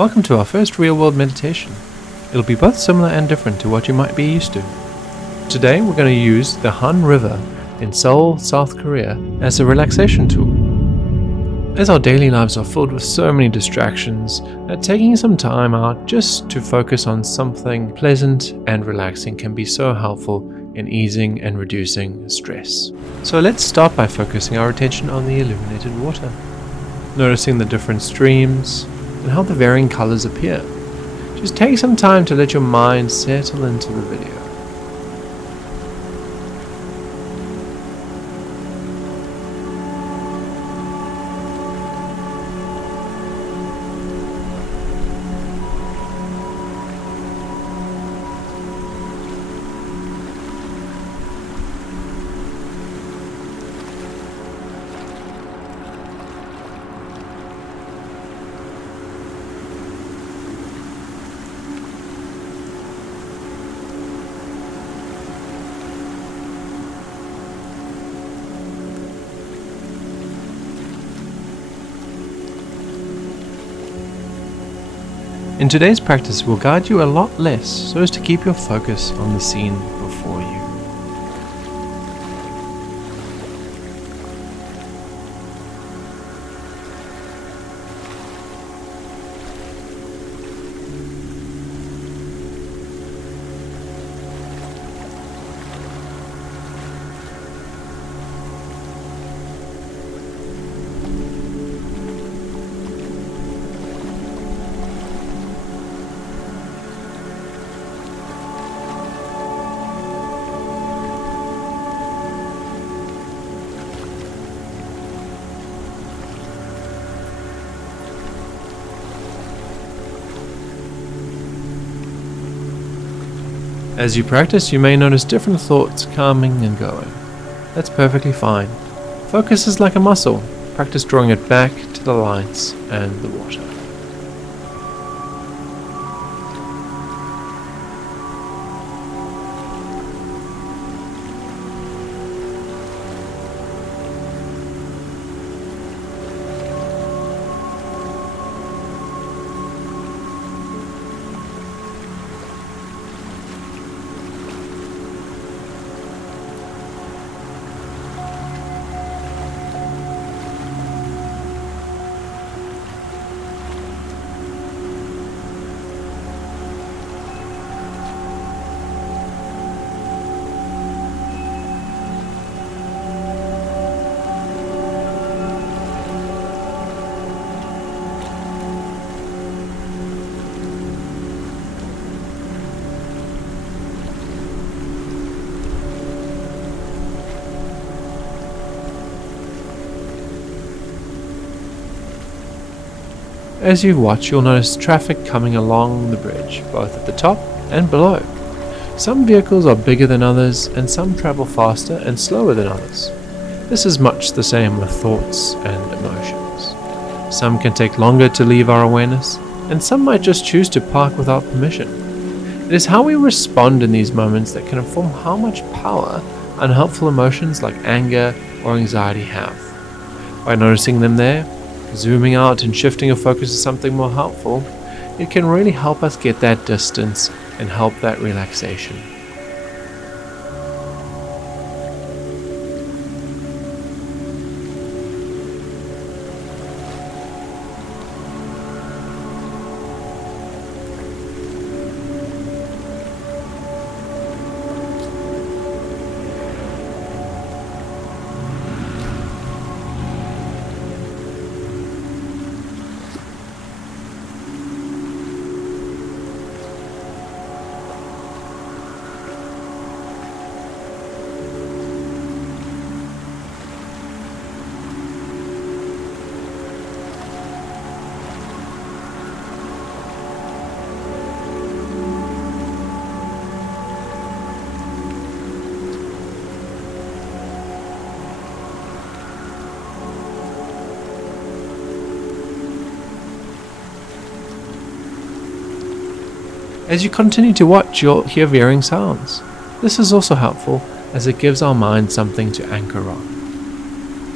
Welcome to our first real-world meditation. It'll be both similar and different to what you might be used to. Today we're going to use the Han River in Seoul, South Korea as a relaxation tool. As our daily lives are filled with so many distractions, that taking some time out just to focus on something pleasant and relaxing can be so helpful in easing and reducing stress. So let's start by focusing our attention on the illuminated water, noticing the different streams and how the varying colors appear. Just take some time to let your mind settle into the video. In today's practice, we'll guide you a lot less so as to keep your focus on the scene before you. As you practice, you may notice different thoughts coming and going. That's perfectly fine. Focus is like a muscle. Practice drawing it back to the lights and the water. As you watch, you'll notice traffic coming along the bridge, both at the top and below. Some vehicles are bigger than others, and some travel faster and slower than others. This is much the same with thoughts and emotions. Some can take longer to leave our awareness, and some might just choose to park without permission. It is how we respond in these moments that can inform how much power unhelpful emotions like anger or anxiety have. By noticing them there, zooming out and shifting your focus to something more helpful, it can really help us get that distance and help that relaxation. As you continue to watch, you'll hear varying sounds. This is also helpful as it gives our mind something to anchor on.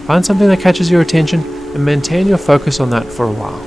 Find something that catches your attention and maintain your focus on that for a while.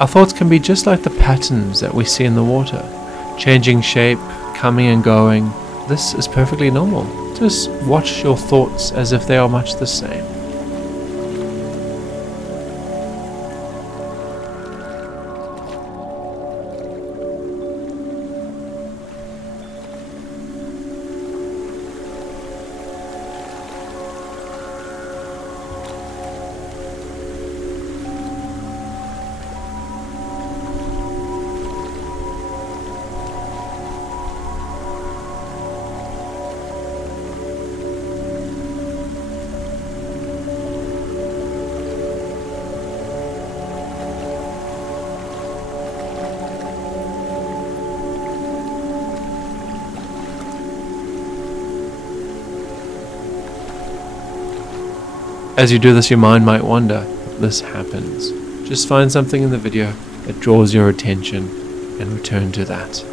Our thoughts can be just like the patterns that we see in the water, changing shape, coming and going. This is perfectly normal. Just watch your thoughts as if they are much the same. As you do this, your mind might wonder if this happens. Just find something in the video that draws your attention and return to that.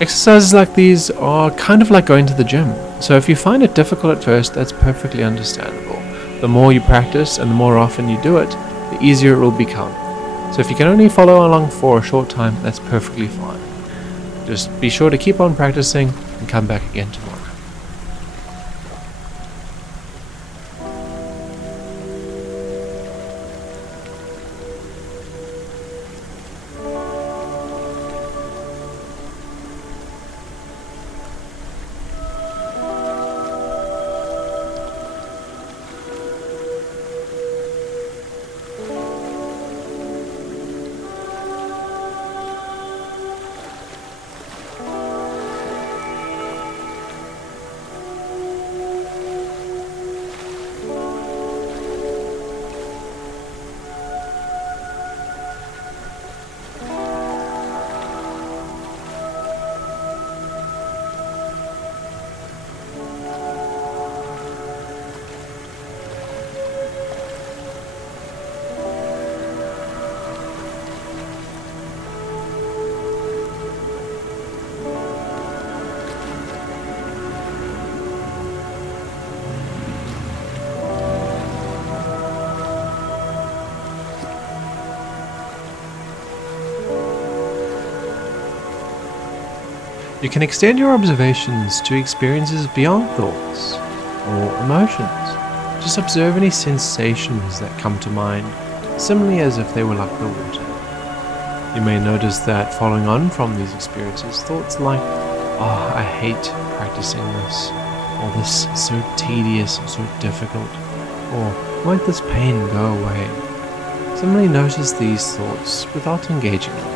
Exercises like these are kind of like going to the gym, so if you find it difficult at first, that's perfectly understandable. The more you practice and the more often you do it, the easier it will become. So if you can only follow along for a short time, that's perfectly fine. Just be sure to keep on practicing and come back again tomorrow. You can extend your observations to experiences beyond thoughts or emotions. Just observe any sensations that come to mind, similarly as if they were like the water. You may notice that following on from these experiences, thoughts like, "Oh, I hate practicing this," or "This is so tedious or so difficult," or "Might this pain go away?" Simply notice these thoughts without engaging them,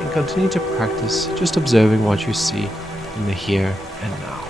and continue to practice just observing what you see in the here and now.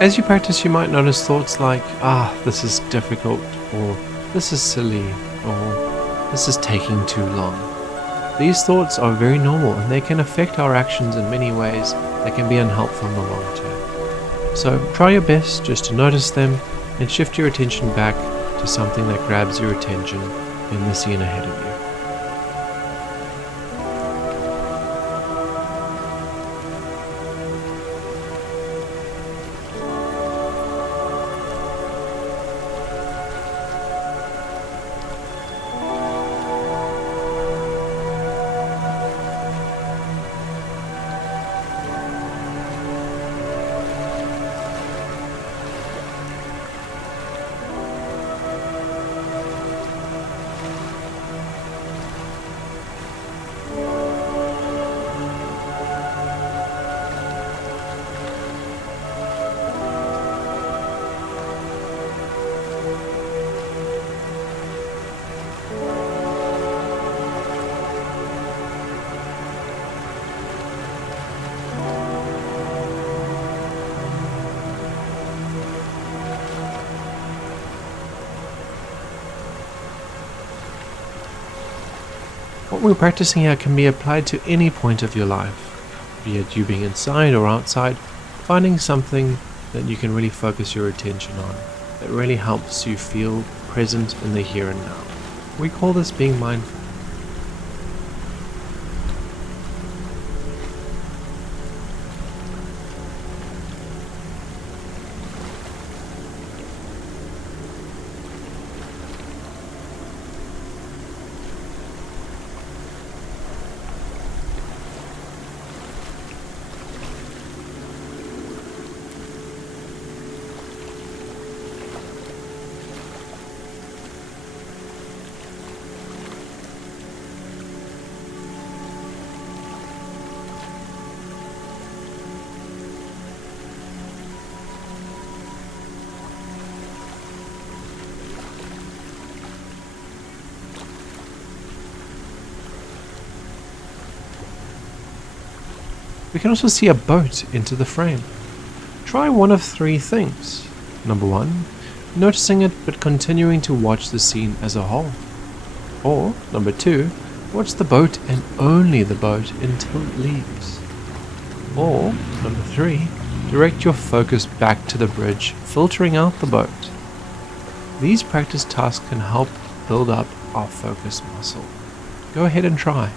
As you practice, you might notice thoughts like, this is difficult, or this is silly, or this is taking too long. These thoughts are very normal and they can affect our actions in many ways that can be unhelpful in the long term. So try your best just to notice them and shift your attention back to something that grabs your attention in the scene ahead of you. What we're practicing here can be applied to any point of your life, be it you being inside or outside, finding something that you can really focus your attention on, that really helps you feel present in the here and now. We call this being mindful. We can also see a boat into the frame. Try one of three things. Number 1, noticing it but continuing to watch the scene as a whole. Or, number 2, watch the boat and only the boat until it leaves. Or, number 3, direct your focus back to the bridge, filtering out the boat. These practice tasks can help build up our focus muscle. Go ahead and try.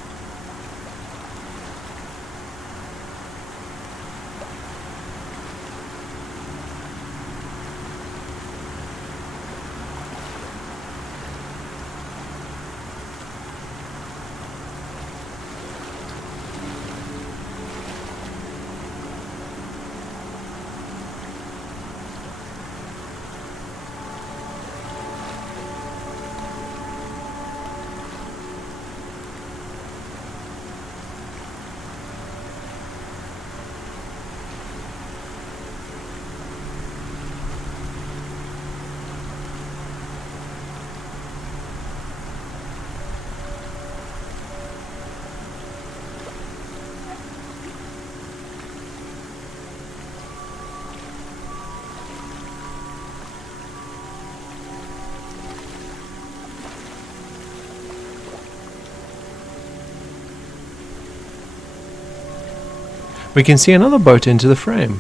We can see another boat into the frame.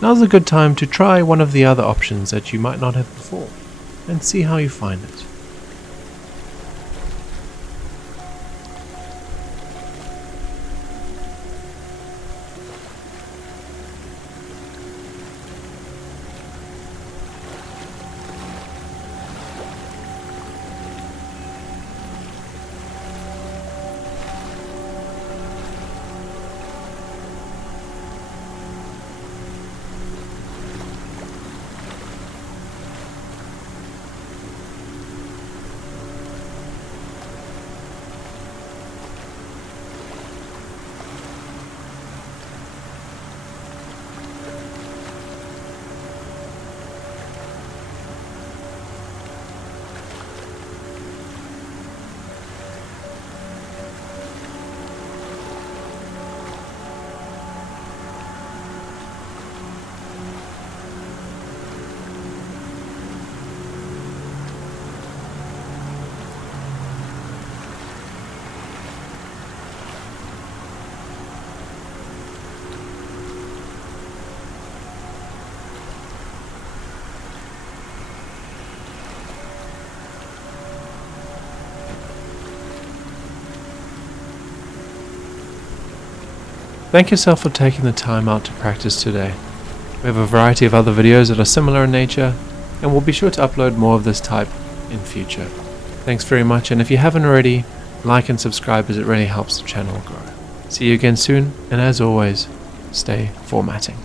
Now's a good time to try one of the other options that you might not have before, and see how you find it. Thank yourself for taking the time out to practice today. We have a variety of other videos that are similar in nature, and we'll be sure to upload more of this type in future. Thanks very much, and if you haven't already, like and subscribe as it really helps the channel grow. See you again soon, and as always, stay formatting.